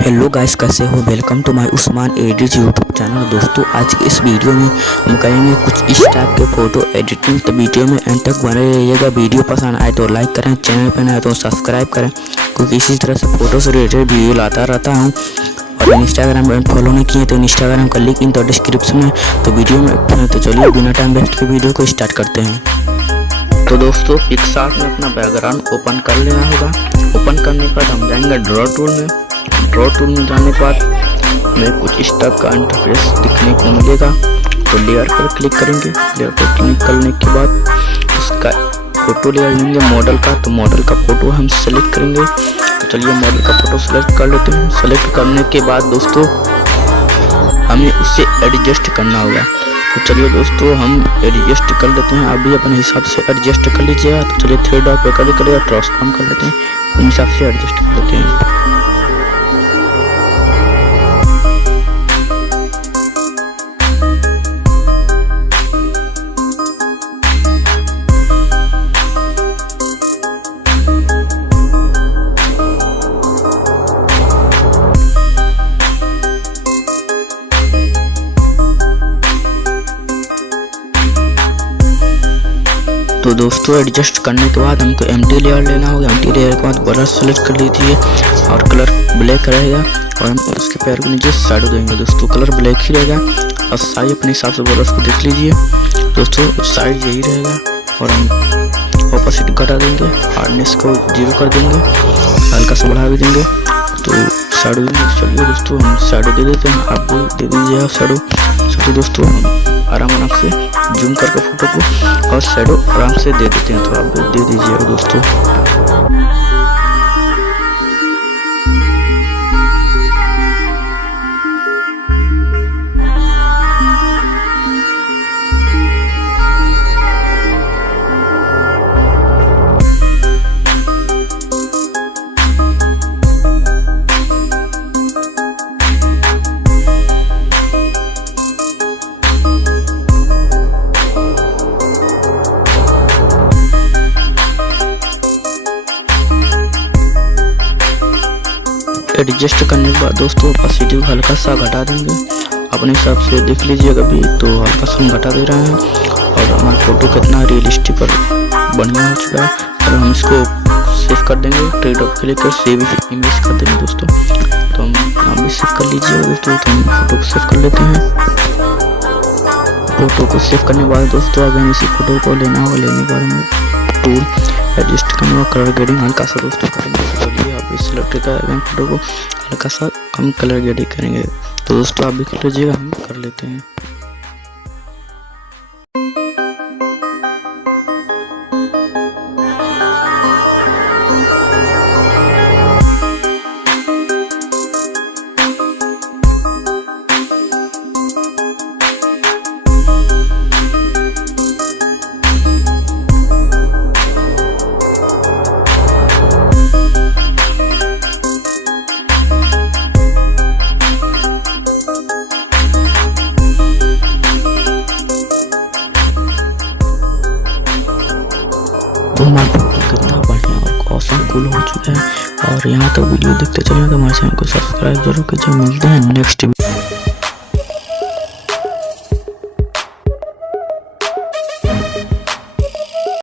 Hello guys, कैसे हो। Welcome to my Usman edit YouTube channel. दोस्तों आज की इस वीडियो में हम करेंगे कुछ इस टाइप के फ़ोटो एडिटिंग। तो वीडियो में एंड तक बने रहिएगा। वीडियो पसंद आए तो लाइक करें, चैनल पर नए तो सब्सक्राइब करें, क्योंकि इसी तरह से फ़ोटो से रिलेटेड वीडियो लाता रहता हूँ। और इंस्टाग्राम पर फॉलो नहीं किए तो इंस्टाग्राम का लिंक इन तो डिस्क्रिप्शन में। तो वीडियो में तो चलिए बिना टाइम वेस्ट के वीडियो को स्टार्ट करते हैं। तो दोस्तों पिक्सआर्ट में अपना बैकग्राउंड ओपन कर लेना होगा। ओपन करने के बाद हम जाएंगे ड्रॉ टूल में। ड्रॉ टूल में जाने के बाद हमें कुछ इस टाइप का इंटरफेस दिखने को मिलेगा। तो लेयर पर क्लिक करेंगे। लेयर पर क्लिक करने के बाद उसका फोटो लेयर लेंगे मॉडल का। तो मॉडल का फोटो हम सेलेक्ट करेंगे। तो चलिए मॉडल का फोटो सेलेक्ट कर लेते हैं। सेलेक्ट करने के बाद दोस्तों हमें उसे एडजस्ट करना होगा। तो चलिए दोस्तों हम एडजस्ट कर लेते हैं। आप भी अपने हिसाब से एडजस्ट कर लीजिएगा। तो चलिए थ्री डॉट पे क्लिक करिए, ट्रांसफॉर्म कर लेते हैं। उस हिसाब से एडजस्ट कर लेते हैं। तो दोस्तों एडजस्ट करने के बाद हमको एम्प्टी लेयर लेना होगा। एम्प्टी लेयर के बाद कलर सेलेक्ट कर लीजिए और कलर ब्लैक रहेगा। और हम उसके पैर के नीचे शैडो देंगे। दोस्तों कलर ब्लैक ही रहेगा और साइज अपने हिसाब से ब्रश को देख लीजिए। दोस्तों साइज यही रहेगा। और हम ऑपोसिट घटा देंगे, हार्डनेस को 0 कर देंगे, हल्का सा बढ़ा भी देंगे। तो शैडो देंगे। चलिए दोस्तों हम शैडो दे देते हैं। आप भी दे दीजिए शैडो। चलिए दोस्तों हम आराम से जूम करके फोटो को और शैडो आराम से दे देते हैं। तो आप भी दे दीजिएगा दोस्तों। एडजस्ट करने के बाद दोस्तों ऑपोसिटी को हल्का सा घटा देंगे। अपने हिसाब से देख लीजिएगा भी। तो हल्का सा हम घटा दे रहे हैं। और हमारा फोटो कितना रियलिस्टिक और बढ़िया हो चुका है। और हम इसको सेव कर देंगे। थ्री डॉट क्लिक कर सेव इमेज कर देंगे दोस्तों। तो हम भी सेव कर लीजिएगा दोस्तों। तो हम फोटो को सेव कर लेते हैं। फोटो को सेव करने के बाद दोस्तों अगर हम इसी फोटो को लेना होगा, लेने के बाद हमें टूल एडजस्ट करने का कलर ग्रेडिंग हल्का सा दोस्तों करेंगे। चलिए आप इस सेलेक्ट करेंगे फोटो को, हल्का सा हम कलर ग्रेडिंग करेंगे। तो दोस्तों आप भी कर लीजिएगा, हम कर लेते हैं। तो हमारा फोटो कितना बढ़िया और ऑसम कूल हो चुका है। और यहाँ तो वीडियो देखते चलिए तो हमारे चैनल को सब्सक्राइब जरूर कीजिए। मिलते हैं नेक्स्ट वीडियो।